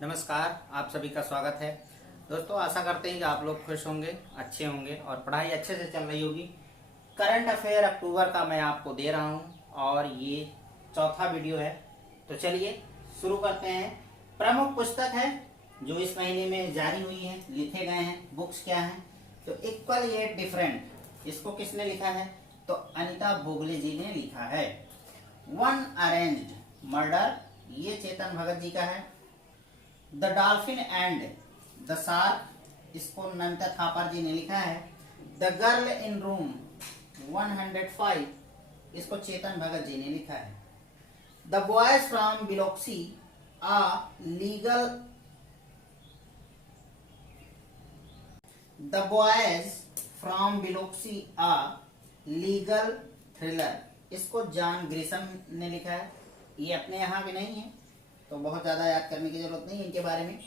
नमस्कार, आप सभी का स्वागत है। दोस्तों, आशा करते हैं कि आप लोग खुश होंगे, अच्छे होंगे और पढ़ाई अच्छे से चल रही होगी। करंट अफेयर अक्टूबर का मैं आपको दे रहा हूं और ये चौथा वीडियो है। तो चलिए शुरू करते हैं। प्रमुख पुस्तक है जो इस महीने में जारी हुई है, लिखे गए हैं, बुक्स क्या हैं? तो इक्वल येट डिफरेंट, इसको किसने लिखा है? तो अनिता बोगले जी ने लिखा है। वन अरेंज्ड मर्डर, ये चेतन भगत जी का है। The dolphin and the shark, इसको नमिता थापर जी ने लिखा है। द गर्ल इन रूम 105, इसको चेतन भगत जी ने लिखा है। The Boys from Biloxi a legal the Boys from Biloxi a legal thriller, इसको जॉन ग्रिशम ने लिखा है। ये अपने यहाँ के नहीं है तो बहुत ज्यादा याद करने की जरूरत नहीं इनके बारे में।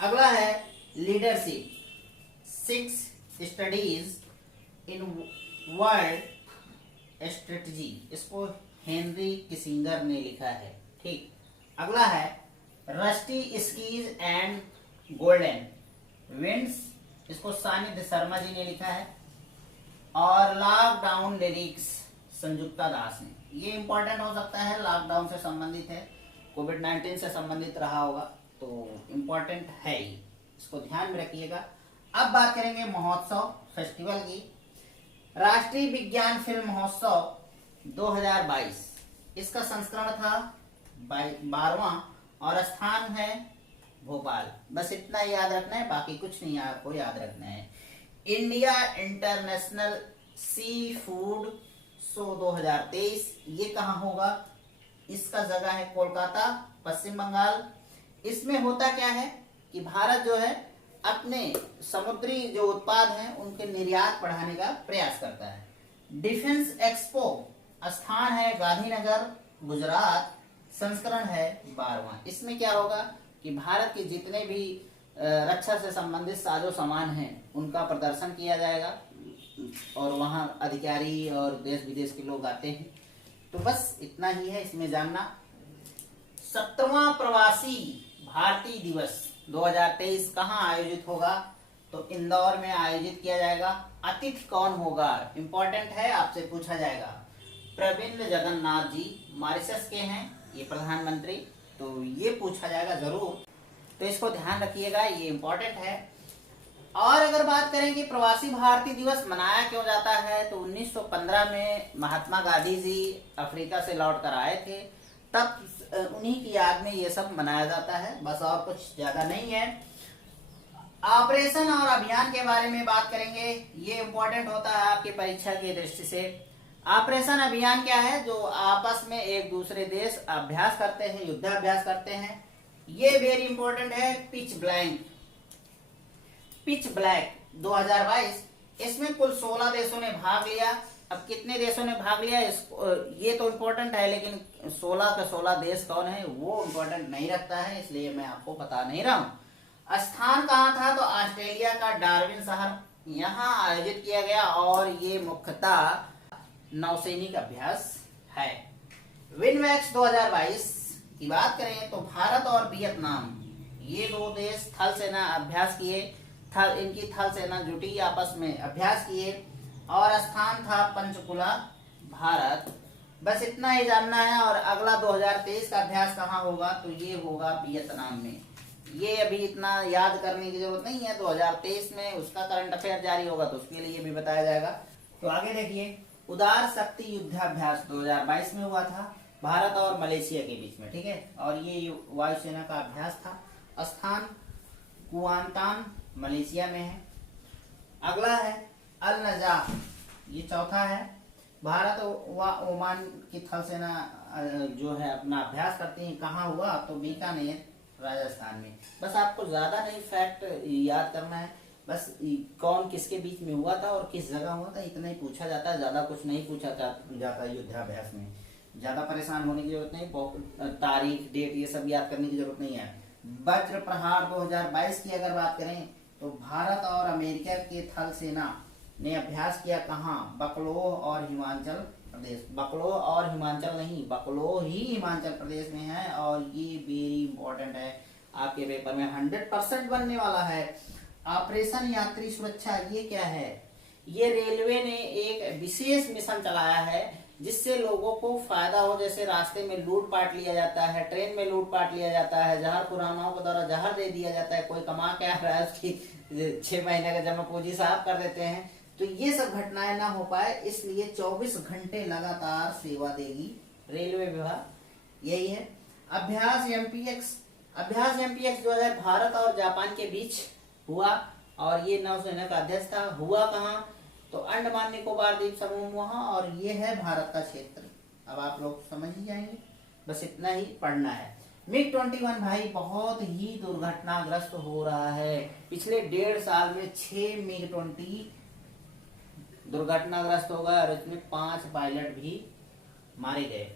अगला है leadership 6 studies in world strategy, इसको हेनरी किसिंगर ने लिखा है। ठीक, अगला है rusty skis and golden winds, इसको सानिध्य शर्मा जी ने लिखा है। और लॉकडाउन लिरिक्स संयुक्ता दास ने, ये इंपॉर्टेंट हो सकता है, लॉकडाउन से संबंधित है, कोविड-19 से संबंधित रहा होगा तो इम्पोर्टेंट है ही, इसको ध्यान में रखिएगा। अब बात करेंगे महोत्सव फेस्टिवल की। राष्ट्रीय विज्ञान फिल्म महोत्सव 2022, इसका संस्करण था 12वां और स्थान है भोपाल। बस इतना याद रखना है, बाकी कुछ नहीं आपको याद रखना है। India international sea food show 2023, ये कहाँ होगा? इसका जगह है कोलकाता, पश्चिम बंगाल। इसमें होता क्या है कि भारत जो है अपने समुद्री जो उत्पाद हैं उनके निर्यात बढ़ाने का प्रयास करता है। डिफेंस एक्सपो, स्थान है गांधीनगर, गुजरात, संस्करण है 12वां। इसमें क्या होगा कि भारत के जितने भी रक्षा से संबंधित साजो सामान हैं उनका प्रदर्शन किया जाएगा और वहां अधिकारी और देश विदेश के लोग आते हैं। तो बस इतना ही है इसमें जानना। 7वां प्रवासी भारतीय दिवस 2023 कहाँ आयोजित होगा? तो इंदौर में आयोजित किया जाएगा। अतिथि कौन होगा? इंपॉर्टेंट है, आपसे पूछा जाएगा। प्रविंद जगन्नाथ जी मॉरिशस के हैं, ये प्रधानमंत्री, तो ये पूछा जाएगा जरूर, तो इसको ध्यान रखिएगा, ये इंपॉर्टेंट है। और अगर बात करें कि प्रवासी भारतीय दिवस मनाया क्यों जाता है, तो 1915 में महात्मा गांधी जी अफ्रीका से लौट कर आए थे, तब उन्हीं की याद में ये सब मनाया जाता है, बस और कुछ ज्यादा नहीं है। ऑपरेशन और अभियान के बारे में बात करेंगे, ये इंपॉर्टेंट होता है आपकी परीक्षा की दृष्टि से। ऑपरेशन अभियान क्या है? जो आपस में एक दूसरे देश अभ्यास करते हैं, युद्धाभ्यास करते हैं, ये वेरी इंपॉर्टेंट है। पिच ब्लैक 2022, इसमें कुल 16 देशों ने भाग लिया। अब कितने देशों ने भाग लिया इसको, ये तो इम्पोर्टेंट है, लेकिन 16 के 16 देश कौन है वो इम्पोर्टेंट नहीं रखता है, इसलिए मैं आपको बता नहीं रहा हूं। स्थान कहाँ था? तो ऑस्ट्रेलिया का डार्विन शहर, यहाँ आयोजित किया गया और ये मुख्यतः नौसैनिक अभ्यास है। विनवैक्स 2022 की बात करें तो भारत और वियतनाम, ये दो देश थल सेना अभ्यास किए, इनकी थल सेना जुटी, आपस में अभ्यास किए और स्थान था पंचकुला, भारत। बस इतना ही जानना है। और अगला 2023 का अभ्यास कहाँ होगा? तो ये होगा वियतनाम में। ये अभी इतना याद करने की जरूरत नहीं है, 2023 में उसका करंट अफेयर जारी होगा तो उसके लिए भी बताया जाएगा। तो आगे देखिए, उदार शक्ति युद्धाभ्यास 2022 में हुआ था भारत और मलेशिया के बीच में, ठीक है, और ये वायुसेना का अभ्यास था। स्थान कुआंतान, मलेशिया में है। अगला है अल नजाफ, ये चौथा है। भारत व ओमान की थल सेना जो है अपना अभ्यास करती है, कहाँ हुआ? तो बीकानेर, राजस्थान में। बस आपको ज्यादा नहीं फैक्ट याद करना है, बस कौन किसके बीच में हुआ था और किस जगह हुआ था, इतना ही पूछा जाता है, ज्यादा कुछ नहीं पूछा जाता युद्धाभ्यास में। ज्यादा परेशान होने की जरूरत नहीं, तारीख डेट ये सब याद करने की जरूरत नहीं है। वज्र प्रहार 2022 की अगर बात करें तो भारत और अमेरिका के थल सेना ने अभ्यास किया कहाँ? बकलोह और हिमाचल प्रदेश। बकलोह और हिमाचल नहीं, बकलोह ही हिमाचल प्रदेश में है और ये वेरी इंपॉर्टेंट है। आपके पेपर में 100% बनने वाला है। ऑपरेशन यात्री सुरक्षा, ये क्या है? ये रेलवे ने एक विशेष मिशन चलाया है जिससे लोगों को फायदा हो। जैसे रास्ते में लूट पाट लिया जाता है, ट्रेन में लूट पाट लिया जाता है, जहर खुरानाओं के द्वारा जहर दे दिया जाता है, कोई कमा के आ रहा है उसकी 6 महीने का जमा पूंजी साफ कर देते हैं। तो ये सब घटनाएं ना हो पाए इसलिए 24 घंटे लगातार सेवा देगी रेलवे विभाग, यही है। अभ्यास एमपीएक्स जो है भारत और जापान के बीच हुआ और ये नौसेना का अध्यक्ष था। हुआ कहाँ? तो अंडमान निकोबार द्वीप समूह वहां, और ये है भारत का क्षेत्र। अब आप लोग समझ ही जाएंगे, बस इतना ही पढ़ना है। मिग 21 भाई बहुत ही दुर्घटनाग्रस्त हो रहा है। पिछले 1.5 साल में 6 मिग 20 दुर्घटनाग्रस्त हो गए और इसमें 5 पायलट भी मारे गए।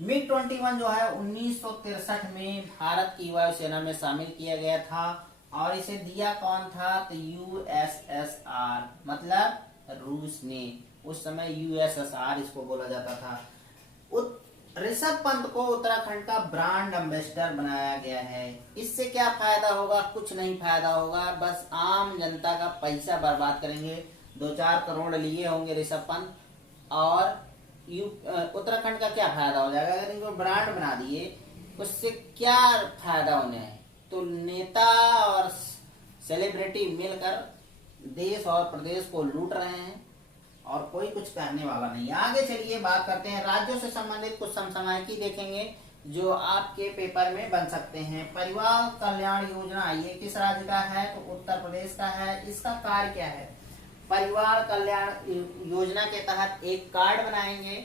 मिग 21 जो है 1963 में भारत की वायुसेना में शामिल किया गया था और इसे दिया कौन था? तो यूएसएसआर, मतलब रूस ने। उस समय यूएसएसआर इसको बोला जाता था। ऋषभ पंत को उत्तराखंड का ब्रांड एम्बेसडर बनाया गया है। इससे क्या फायदा होगा? कुछ नहीं फायदा होगा, बस आम जनता का पैसा बर्बाद करेंगे। 2-4 करोड़ लिए होंगे ऋषभ पंत, और उत्तराखंड का क्या फायदा हो जाएगा? अगर इनको ब्रांड बना दिए उससे क्या फायदा होने है? तो नेता और सेलिब्रिटी मिलकर देश और प्रदेश को लूट रहे हैं और कोई कुछ कहने वाला नहीं। आगे चलिए बात करते हैं, राज्यों से संबंधित कुछ समसामयिकी देखेंगे जो आपके पेपर में बन सकते हैं। परिवार कल्याण योजना, ये किस राज्य का है? तो उत्तर प्रदेश का है। इसका कार्य क्या है? परिवार कल्याण योजना के तहत एक कार्ड बनाएंगे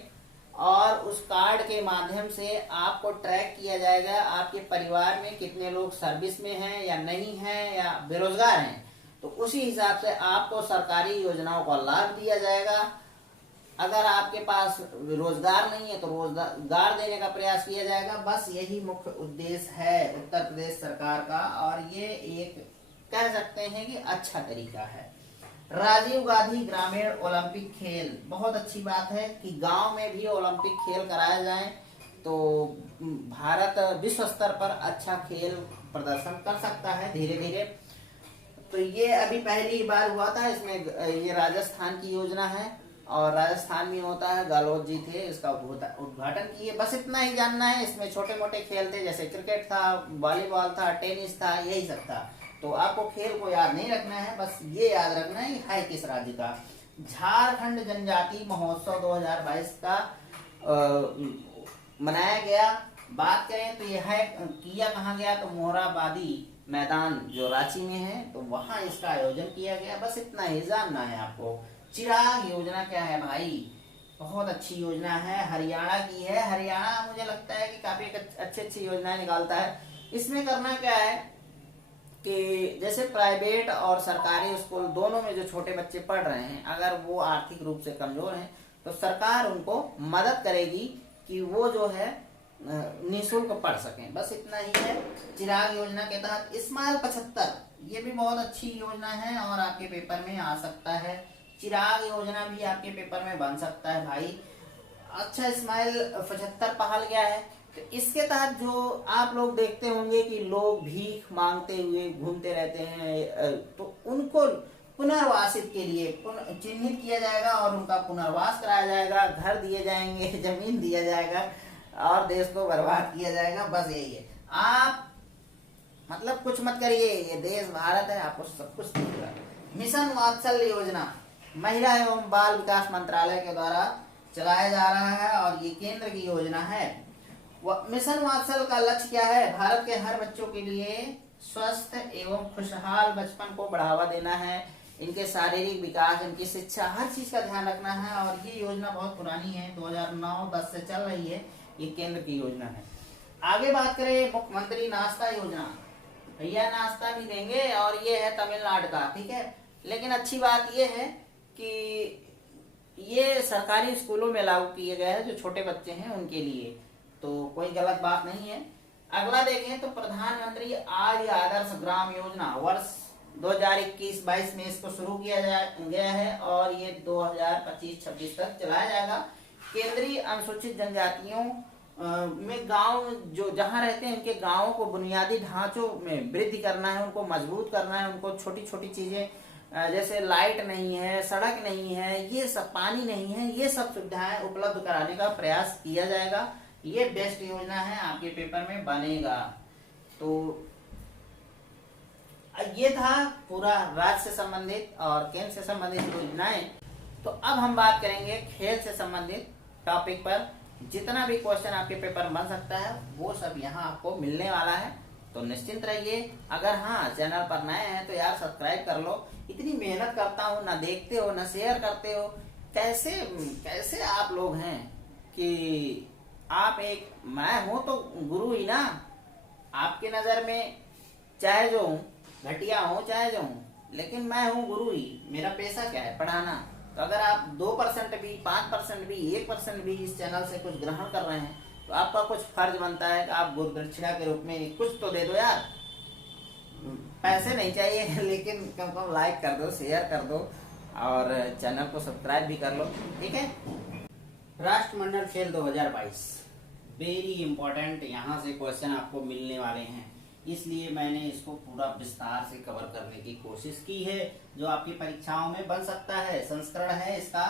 और उस कार्ड के माध्यम से आपको ट्रैक किया जाएगा आपके परिवार में कितने लोग सर्विस में हैं या नहीं हैं या बेरोजगार हैं। तो उसी हिसाब से आपको सरकारी योजनाओं का लाभ दिया जाएगा। अगर आपके पास रोजगार नहीं है तो रोजगार देने का प्रयास किया जाएगा। बस यही मुख्य उद्देश्य है उत्तर प्रदेश सरकार का, और ये एक कह सकते हैं कि अच्छा तरीका है। राजीव गांधी ग्रामीण ओलंपिक खेल, बहुत अच्छी बात है कि गांव में भी ओलंपिक खेल कराए जाएं तो भारत विश्व स्तर पर अच्छा खेल प्रदर्शन कर सकता है धीरे धीरे। तो ये अभी पहली बार हुआ था, इसमें ये राजस्थान की योजना है और राजस्थान में होता है। गहलोत जी थे इसका उद्घाटन किए। बस इतना ही जानना है। इसमें छोटे मोटे खेल थे, जैसे क्रिकेट था, वॉलीबॉल था, टेनिस था, यही सब था। तो आपको खेल को याद नहीं रखना है, बस ये याद रखना है किस राज्य का। झारखंड जनजाति महोत्सव 2022 का मनाया गया। बात करें तो यह किया कहाँ गया? तो मोरहाबादी मैदान जो रांची में है, तो वहां इसका आयोजन किया गया। बस इतना ही जानना है आपको। चिराग योजना क्या है भाई? बहुत अच्छी योजना है, हरियाणा की है। हरियाणा मुझे लगता है कि काफी अच्छी योजनाएं निकालता है। इसमें करना क्या है कि जैसे प्राइवेट और सरकारी स्कूल दोनों में जो छोटे बच्चे पढ़ रहे हैं, अगर वो आर्थिक रूप से कमजोर हैं तो सरकार उनको मदद करेगी कि वो जो है निःशुल्क पढ़ सकें। बस इतना ही है। चिराग योजना के तहत स्माइल 75, ये भी बहुत अच्छी योजना है और आपके पेपर में आ सकता है। चिराग योजना भी आपके पेपर में बन सकता है भाई। अच्छा, स्माइल 75 पहल क्या है? तो इसके तहत जो आप लोग देखते होंगे कि लोग भीख मांगते हुए घूमते रहते हैं, तो उनको पुनर्वासित के लिए चिन्हित किया जाएगा और उनका पुनर्वास कराया जाएगा, घर दिए जाएंगे, जमीन दिया जाएगा और देश को बर्बाद किया जाएगा। बस यही है। आप मतलब कुछ मत करिए, ये देश भारत है, आपको सब कुछ मिलेगा। मिशन वात्सल्य योजना महिला एवं बाल विकास मंत्रालय के द्वारा चलाया जा रहा है और ये केंद्र की योजना है। मिशन वात्सल्य का लक्ष्य क्या है? भारत के हर बच्चों के लिए स्वस्थ एवं खुशहाल बचपन को बढ़ावा देना है। इनके शारीरिक विकास, इनकी शिक्षा, हर चीज का ध्यान रखना है। और ये योजना बहुत पुरानी है, 2009-10 से चल रही है। ये केंद्र की योजना है। आगे बात करें मुख्यमंत्री नाश्ता योजना, भैया नाश्ता भी देंगे और ये है तमिलनाडु का, ठीक है। लेकिन अच्छी बात ये है कि ये सरकारी स्कूलों में लागू किए गए हैं, जो छोटे बच्चे हैं उनके लिए, तो कोई गलत बात नहीं है। अगला देखें तो प्रधानमंत्री आर्य आदर्श ग्राम योजना वर्ष 2021-22 में इसको शुरू किया गया है और ये 2025-26 तक चलाया जाएगा। केंद्रीय अनुसूचित जनजातियों में गांव जो जहां रहते हैं उनके गांवों को बुनियादी ढांचों में वृद्धि करना है, उनको मजबूत करना है, उनको छोटी छोटी चीजें जैसे लाइट नहीं है, सड़क नहीं है, ये सब पानी नहीं है, ये सब सुविधाएं उपलब्ध कराने का प्रयास किया जाएगा। ये बेस्ट योजना है, आपके पेपर में बनेगा। तो ये था पूरा राज्य से संबंधित और केंद्र से संबंधित योजनाएं। तो अब हम बात करेंगे खेल से संबंधित टॉपिक पर। जितना भी क्वेश्चन आपके पेपर में बन सकता है वो सब यहाँ आपको मिलने वाला है, तो निश्चिंत रहिए। अगर हाँ चैनल पर नए हैं तो यार सब्सक्राइब कर लो। इतनी मेहनत करता हूँ, ना देखते हो ना शेयर करते हो, कैसे कैसे आप लोग हैं कि आप एक, मैं हूं तो गुरु ही ना आपके नजर में, चाहे जो हूँ घटिया हूँ चाहे जो हूँ, लेकिन मैं हूँ गुरु ही। मेरा पेशा क्या है? पढ़ाना। तो अगर आप 2% भी, 5% भी, 1% भी इस चैनल से कुछ ग्रहण कर रहे हैं तो आपका कुछ फर्ज बनता है कि आप गुरु दक्षिणा के रूप में कुछ तो दे दो यार। पैसे नहीं चाहिए लेकिन कम से कम लाइक कर दो, शेयर कर दो और चैनल को सब्सक्राइब भी कर लो, ठीक है। राष्ट्रमंडल खेल 2022 वेरी इंपॉर्टेंट, यहाँ से क्वेश्चन आपको मिलने वाले हैं, इसलिए मैंने इसको पूरा विस्तार से कवर करने की कोशिश की है, जो आपकी परीक्षाओं में बन सकता है। संस्करण है इसका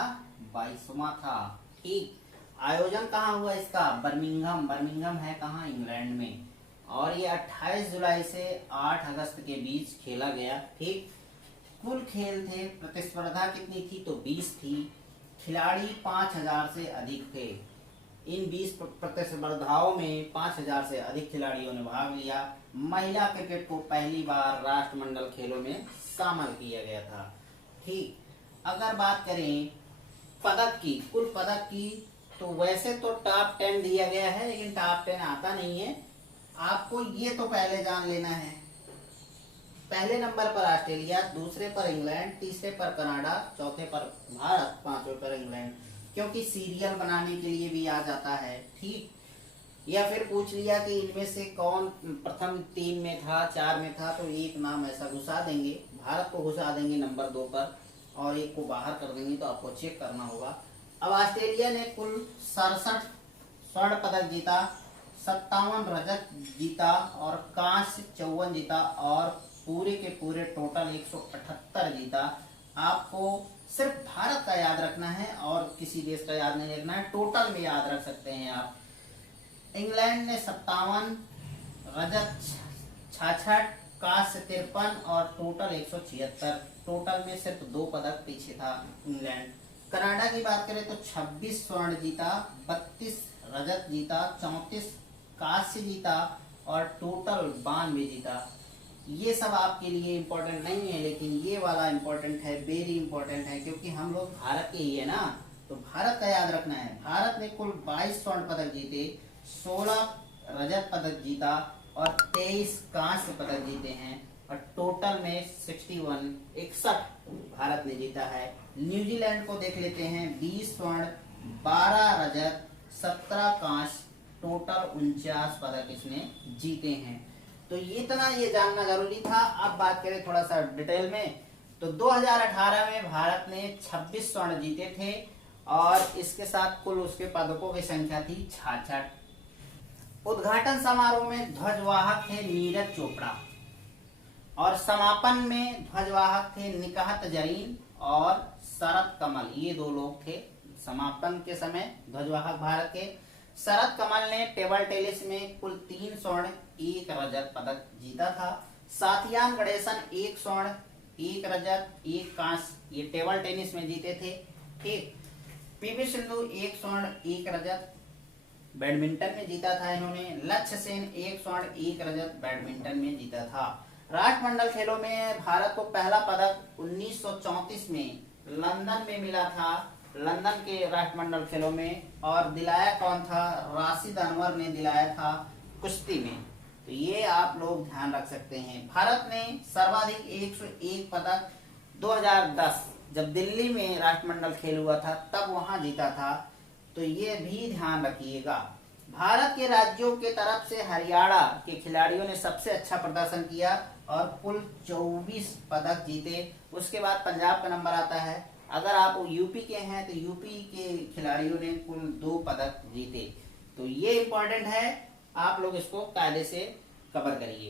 22वां था, ठीक। आयोजन कहाँ हुआ इसका? बर्मिंघम। बर्मिंघम है कहाँ? इंग्लैंड में। और ये 28 जुलाई से 8 अगस्त के बीच खेला गया, ठीक। कुल खेल थे, प्रतिस्पर्धा कितनी थी? तो 20 थी। खिलाड़ी 5000 से अधिक थे। इन 20 प्रतिस्पर्धाओं में 5000 से अधिक खिलाड़ियों ने भाग लिया। महिला क्रिकेट को पहली बार राष्ट्रमंडल खेलों में शामिल किया गया था, ठीक। अगर बात करें पदक की, कुल पदक की, तो वैसे तो टॉप 10 दिया गया है, लेकिन टॉप 10 आता नहीं है। आपको ये तो पहले जान लेना है। पहले नंबर पर ऑस्ट्रेलिया, दूसरे पर इंग्लैंड, तीसरे पर कनाडा, चौथे पर भारत, पांचवें पर इंग्लैंड, क्योंकि सीरियल बनाने के लिए भी आ जाता है, ठीक। या फिर पूछ लिया कि इनमें से कौन प्रथम 3 में था, 4 में था, तो एक नाम ऐसा घुसा देंगे, भारत को घुसा देंगे नंबर 2 पर और एक को बाहर कर देंगे, तो आपको चेक करना होगा। अब ऑस्ट्रेलिया ने कुल 67 स्वर्ण पदक जीता, 57 रजत जीता और कांस्य 54 जीता और पूरे के पूरे टोटल 178 जीता। आपको सिर्फ भारत का याद रखना है और किसी देश का याद नहीं रखना है, टोटल में याद रख सकते हैं आप। इंग्लैंड ने 57, रजत 66, कांस्य 53 और टोटल 176। टोटल में सिर्फ 2 पदक पीछे था इंग्लैंड। कनाडा की बात करें तो 26 स्वर्ण जीता, 32 रजत जीता, 34 कांस्य जीता और टोटल 92 जीता। ये सब आपके लिए इम्पोर्टेंट नहीं है, लेकिन ये वाला इम्पोर्टेंट है, वेरी इम्पोर्टेंट है, क्योंकि हम लोग भारत के ही है ना, तो भारत का याद रखना है। भारत ने कुल 22 स्वर्ण पदक जीते, 16 रजत पदक जीता और 23 कांस्य पदक जीते हैं और टोटल में 61 भारत ने जीता है। न्यूजीलैंड को देख लेते हैं, 20 स्वर्ण, 12 रजत, 17 कांस्य, टोटल 49 पदक इसने जीते हैं। तो इतना ये जानना जरूरी था। अब बात करें थोड़ा सा डिटेल में, तो 2018 में भारत ने 26 स्वर्ण जीते थे और इसके साथ कुल उसके पदकों की संख्या थी 66। उद्घाटन समारोह में ध्वजवाहक थे नीरज चोपड़ा और समापन में ध्वजवाहक थे निकहत जरीन और शरद कमल, ये 2 लोग थे समापन के समय ध्वजवाहक भारत के। शरद कमल ने टेबल टेनिस में कुल 3 स्वर्ण 1 रजत पदक जीता था। साथियान गणेशन 1 स्वर्ण 1 रजत 1 कांस्य, ये टेबल टेनिस में जीते थे, ठीक। पीवी सिंधु 1 स्वर्ण 1 रजत बैडमिंटन में जीता था इन्होंने। लक्ष्य सेन 1 स्वर्ण 1 रजत बैडमिंटन में जीता था। राष्ट्रमंडल खेलों में भारत को पहला पदक 1934 में लंदन में मिला था, लंदन के राष्ट्रमंडल खेलों में, और दिलाया कौन था? राशिद अनवर ने दिलाया था कुश्ती में। तो ये आप लोग ध्यान रख सकते हैं। भारत ने सर्वाधिक 101 पदक 2010 जब दिल्ली में राष्ट्रमंडल खेल हुआ था तब वहां जीता था, तो ये भी ध्यान रखिएगा। भारत के राज्यों के तरफ से हरियाणा के खिलाड़ियों ने सबसे अच्छा प्रदर्शन किया और कुल 24 पदक जीते। उसके बाद पंजाब का नंबर आता है। अगर आप यूपी के हैं तो यूपी के खिलाड़ियों ने कुल 2 पदक जीते। तो तो ये इंपॉर्टेंट है, आप लोग इसको कायदे से कवर करिए।